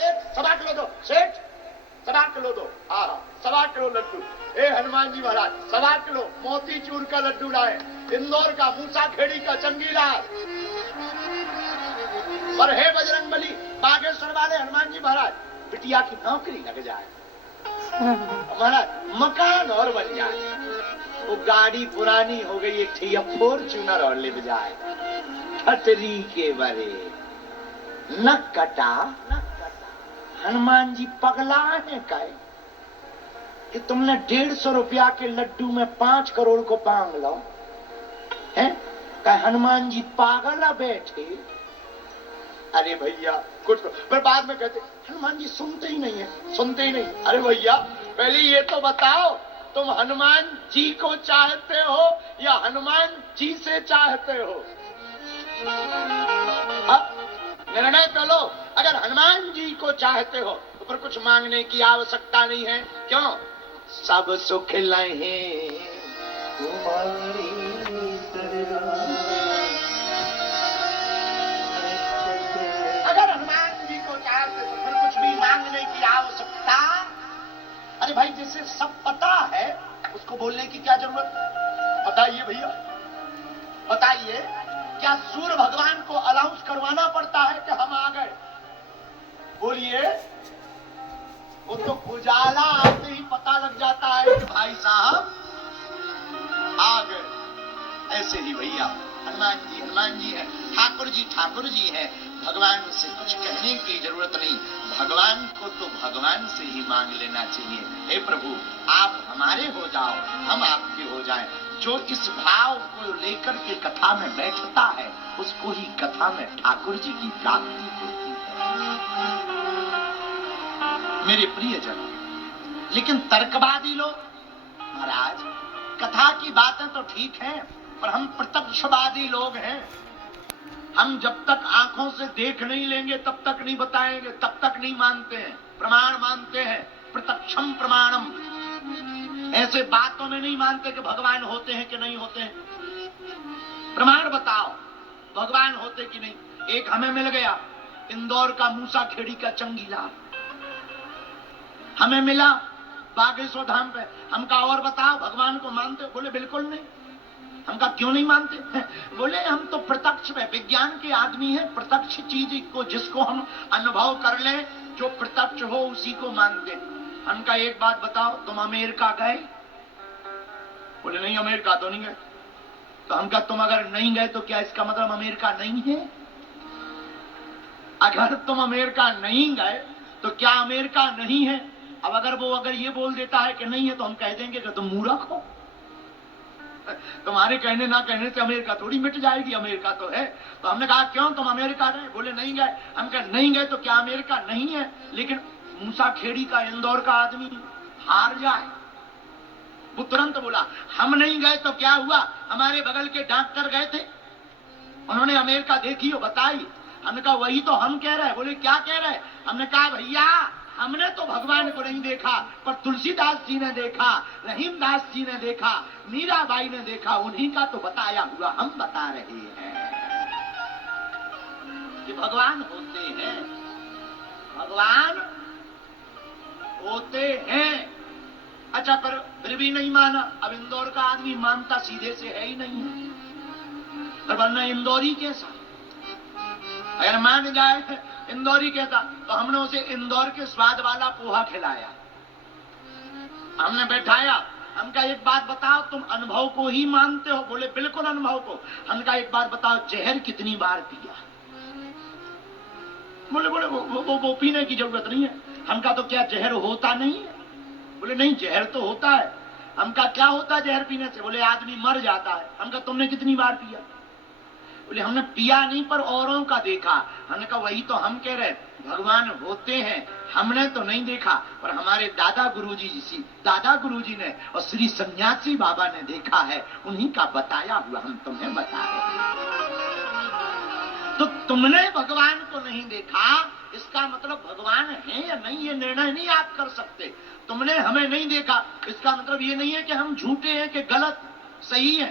1.25 kilo दो सेठ, 1.25 kilo दो। हाँ, 1.25 किलो लड्डू। हे हनुमान जी महाराज, 1.25 किलो मोतीचूर का लड्डू लाए, इंदौर का, मूसा खेड़ी का, चंगीलाल। और हे बजरंगबली, बागेश्वर वाले हनुमान जी महाराज, बिटिया की नौकरी लग जाए, हमारा मकान और बन जाए, वो गाड़ी पुरानी हो गई, एक थी फॉर्च्यूनर और ले जाए, ठटरी के बरे न कटा। हनुमान जी पगला है कहे कि तुमने 150 रुपया के लड्डू में 5 करोड़ को पांग लो है? कहे हनुमान जी पागल है बैठे। अरे भैया कुछ पर बाद में कहते हनुमान जी सुनते ही नहीं है, सुनते ही नहीं। अरे भैया पहले ये तो बताओ, तुम हनुमान जी को चाहते हो या हनुमान जी से चाहते हो? निर्णय तो लो। अगर हनुमान जी को चाहते हो तो फिर कुछ मांगने की आवश्यकता नहीं है। क्यों? सब सुख लहे तुम्हारी अगर हनुमान जी को चाहते तो फिर कुछ भी मांगने की आवश्यकता। अरे भाई जिसे सब पता है उसको बोलने की क्या जरूरत? बताइए भैया, बताइए, क्या सूर्य भगवान को अनाउंस करवाना पड़ता है कि हम आ गए? बोलिए। वो तो उजाला आते ही पता लग जाता है कि भाई साहब आ गए। ऐसे ही भैया हनुमान जी है, ठाकुर जी है। भगवान से कुछ कहने की जरूरत नहीं, भगवान को तो भगवान से ही मांग लेना चाहिए। हे प्रभु आप हमारे हो जाओ, हम आपके हो जाएं। जो इस भाव को लेकर के कथा में बैठता है उसको ही कथा में ठाकुर जी की प्राप्ति होती है। मेरे प्रियजनों, लेकिन तर्कवादी लोग, महाराज कथा की बातें तो ठीक हैं पर हम प्रत्यक्षवादी लोग हैं। हम जब तक आंखों से देख नहीं लेंगे तब तक नहीं बताएंगे, तब तक नहीं मानते हैं। प्रमाण मानते हैं, प्रत्यक्षम प्रमाणम। ऐसे बातों में नहीं मानते कि भगवान होते हैं कि नहीं होते हैं। प्रमाण बताओ भगवान होते कि नहीं। एक हमें मिल गया, इंदौर का मूसा खेड़ी का चंगीलाल हमें मिला बागेश्वर धाम पे। हम कहा और बताओ भगवान को मानते? बोले बिल्कुल नहीं। हम कहा क्यों नहीं मानते? बोले हम तो प्रत्यक्ष में विज्ञान के आदमी हैं, प्रत्यक्ष चीज को जिसको हम अनुभव कर लें, जो प्रत्यक्ष हो उसी को मानते। हम कहा एक बात बताओ, तुम अमेरिका गए? बोले नहीं अमेरिका तो नहीं गए। तो हम कहा तुम अगर नहीं गए तो क्या इसका मतलब अमेरिका नहीं है? अगर तुम अमेरिका नहीं गए तो क्या अमेरिका नहीं है? अब अगर ये बोल देता है कि नहीं है तो हम कह देंगे कि तुम मूर्ख हो। तुम्हारे कहने ना कहने से अमेरिका थोड़ी मिट जाएगी, अमेरिका तो है। तो हमने कहा क्यों तुम अमेरिका गए? बोले नहीं गए। हम कहा नहीं गए तो क्या अमेरिका नहीं है? लेकिन मूसा खेड़ी का, इंदौर का आदमी हार जाए। वो तुरंत बोला हम नहीं गए तो क्या हुआ? हमारे बगल के डॉक्टर गए थे, उन्होंने अमेरिका देखी हो बताई। हमने कहा वही तो हम कह रहे हैं। बोले क्या कह रहे हैं? हमने कहा भैया हमने तो भगवान को नहीं देखा पर तुलसीदास जी ने देखा, रहीमदास जी ने देखा, मीराबाई ने देखा, उन्हीं का तो बताया हुआ हम बता रहे हैं कि भगवान होते हैं, भगवान होते हैं। अच्छा पर फिर भी नहीं माना। अब इंदौर का आदमी मानता सीधे से है ही नहीं है, वरना इंदौरी कैसा? अगर मान जाए इंदौरी कहता तो हमने उसे इंदौर के स्वाद वाला पोहा खिलाया, हमने बैठाया। हम कहा एक बात बताओ, तुम अनुभव को ही मानते हो? बोले बिल्कुल अनुभव को। हम कहा एक बात बताओ, जहर कितनी बार पिया? बोले वो पीने की जरूरत नहीं है। हम कहा तो क्या जहर होता नहीं है? बोले नहीं जहर तो होता है। हम कहा क्या होता है जहर पीने से? बोले आदमी मर जाता है। हम कहा तुमने कितनी बार पिया? बोले हमने पिया नहीं पर औरों का देखा। हमने कहा वही तो हम कह रहे, भगवान होते हैं, हमने तो नहीं देखा पर हमारे दादा गुरुजी ने और श्री सन्यासी बाबा ने देखा है, उन्हीं का बताया हुआ हम तुम्हें बता रहे। तो तुमने भगवान को नहीं देखा, इसका मतलब भगवान है या नहीं ये निर्णय नहीं आप कर सकते। तुमने हमें नहीं देखा, इसका मतलब ये नहीं है कि हम झूठे हैं कि गलत सही है।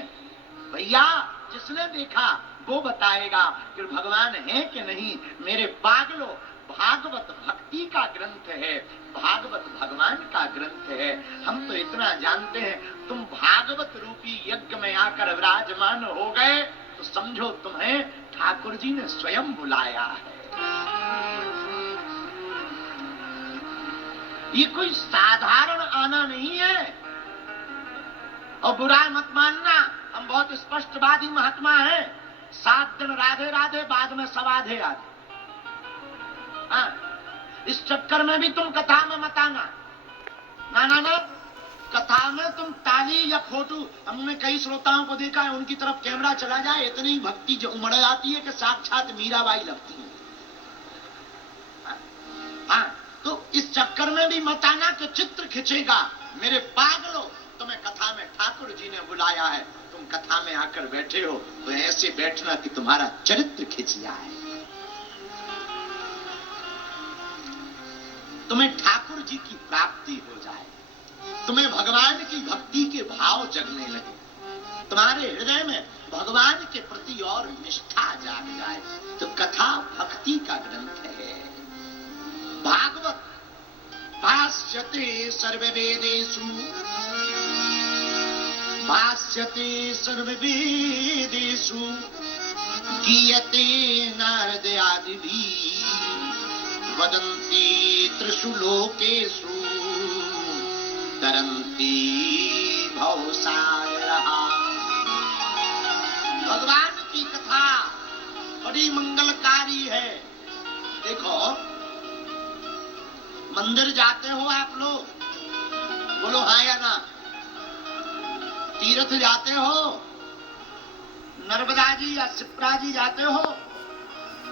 भैया जिसने देखा वो बताएगा कि भगवान है कि नहीं। मेरे पागलों, भागवत भक्ति का ग्रंथ है, भागवत भगवान का ग्रंथ है। हम तो इतना जानते हैं, तुम भागवत रूपी यज्ञ में आकर विराजमान हो गए तो समझो तुम्हें ठाकुर जी ने स्वयं बुलाया है। ये कोई साधारण आना नहीं है। और बुरा मत मानना, हम बहुत स्पष्टवादी महात्मा हैं। 7 दिन राधे राधे, बाद में सवाधे आधे। हाँ, इस चक्कर में भी तुम कथा में मत आना। ना ना ना, कथा में तुम ताली या फोटो, हमने कई श्रोताओं को देखा है, उनकी तरफ कैमरा चला जाए, इतनी भक्ति जो उमड़ जाती है कि साक्षात मीराबाई लगती है। हाँ, तो इस चक्कर में भी मत आना कि चित्र खिंचेगा। मेरे पागलों, तुम्हें कथा में ठाकुर जी ने बुलाया है, तुम कथा में आकर बैठे हो तो ऐसे बैठना कि तुम्हारा चरित्र खिंच जाए, तुम्हें ठाकुर जी की प्राप्ति हो जाए, तुम्हें भगवान की भक्ति के भाव जगने लगे, तुम्हारे हृदय में भगवान के प्रति और निष्ठा जाग जाए। तो कथा भक्ति का ग्रंथ है। भागवत भाष्यते सर्ववेदेषु, भाष्यते सर्ववेदेषु, गीयते नारद आदिभिः, वदन्ति त्रिषु लोकेषु, तरन्ति भवसागरः। भगवान की कथा बड़ी मंगलकारी है। देखो, मंदिर जाते हो आप लोग, बोलो हाँ या ना? तीर्थ जाते हो, नर्मदा जी या शिप्रा जी जाते हो,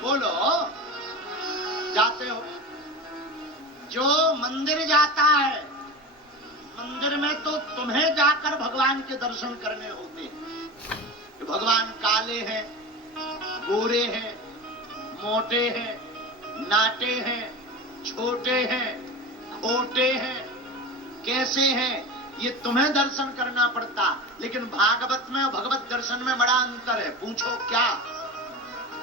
बोलो जाते हो। जो मंदिर जाता है, मंदिर में तो तुम्हें जाकर भगवान के दर्शन करने होते हैं। भगवान काले हैं, गोरे हैं, मोटे हैं, नाटे हैं, छोटे हैं, खोटे हैं, कैसे हैं, ये तुम्हें दर्शन करना पड़ता। लेकिन भागवत में और भगवत दर्शन में बड़ा अंतर है। पूछो क्या?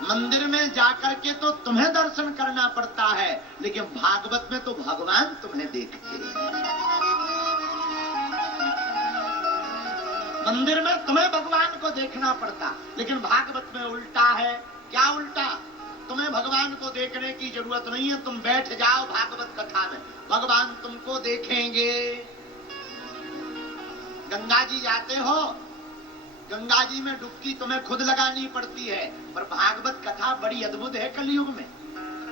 मंदिर में जाकर के तो तुम्हें दर्शन करना पड़ता है, लेकिन भागवत में तो भगवान तुम्हें देखते हैं। मंदिर में तुम्हें भगवान को देखना पड़ता, लेकिन भागवत में उल्टा है। क्या उल्टा? तुम्हें भगवान को देखने की जरूरत नहीं है, तुम बैठ जाओ भागवत कथा में, भगवान तुमको देखेंगे। गंगा जी जाते हो, गंगा जी में डुबकी तुम्हें खुद लगानी पड़ती है, पर भागवत कथा बड़ी अद्भुत है। कलयुग में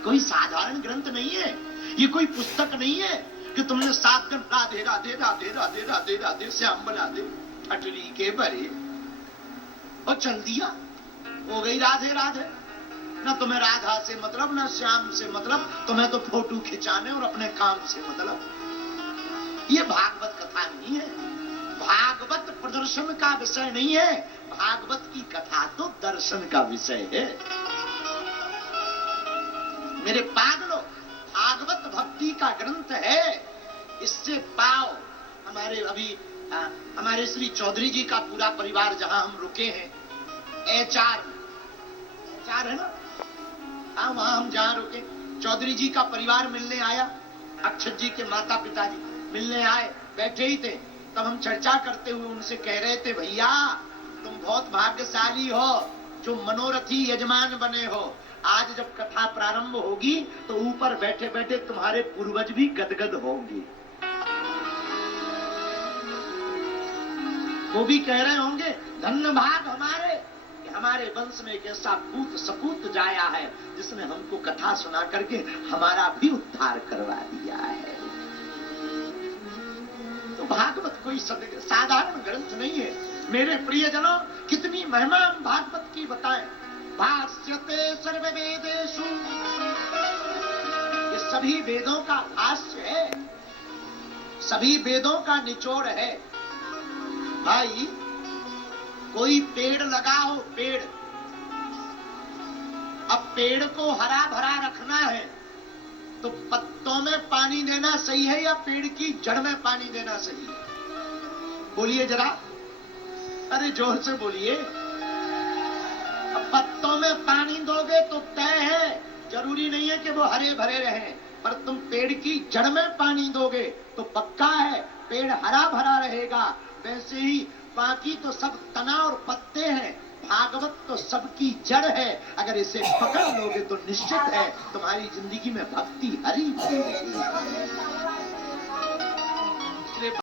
कोई साधारण ग्रंथ नहीं है, ये कोई पुस्तक नहीं है कि तुमने 7 दिन राधे राधे राधे राधे राधे राधे श्याम बना दे ठटरी के भरे और चल दिया, हो गई राधे राधे। न तुम्हें राधा से मतलब, न श्याम से मतलब, तुम्हें तो फोटो खिंचाने और अपने काम से मतलब। ये भागवत कथा नहीं है, भागवत प्रदर्शन का विषय नहीं है, भागवत की कथा तो दर्शन का विषय है। मेरे पागलों, भागवत भक्ति का ग्रंथ है, इससे पाओ। हमारे श्री चौधरी जी का पूरा परिवार जहां हम रुके हैं, एचार है ना, हाँ, वहां हम जहां रुके, चौधरी जी का परिवार मिलने आया, अक्षत जी के माता पिताजी मिलने आए, बैठे ही थे। तब हम चर्चा करते हुए उनसे कह रहे थे, भैया तुम बहुत भाग्यशाली हो जो मनोरथी यजमान बने हो। आज जब कथा प्रारंभ होगी तो ऊपर बैठे बैठे तुम्हारे पूर्वज भी गदगद होंगे। वो भी कह रहे होंगे, धन्य भाग हमारे कि हमारे वंश में एक ऐसा पूत सपूत जाया है जिसने हमको कथा सुना करके हमारा भी उद्धार करवा दिया है। तो भागवत कोई साधारण ग्रंथ नहीं है। मेरे प्रियजनों, कितनी महिमा हम भागवत की बताएं। भाष्यते सर्ववेदेषु, ये सभी वेदों का भाष्य है, सभी वेदों का निचोड़ है। भाई, कोई पेड़ लगाओ, पेड़, अब पेड़ को हरा भरा रखना है तो पत्तों में पानी देना सही है या पेड़ की जड़ में पानी देना सही है? बोलिए जरा, अरे जोर से बोलिए। अब पत्तों में पानी दोगे तो तय है, जरूरी नहीं है कि वो हरे भरे रहें, पर तुम पेड़ की जड़ में पानी दोगे तो पक्का है पेड़ हरा भरा रहेगा। वैसे ही बाकी तो सब तना और पत्ते हैं, भागवत तो सबकी जड़ है। अगर इसे पकड़ लोगे तो निश्चित है तुम्हारी जिंदगी में भक्ति हरी भरी रहेगी।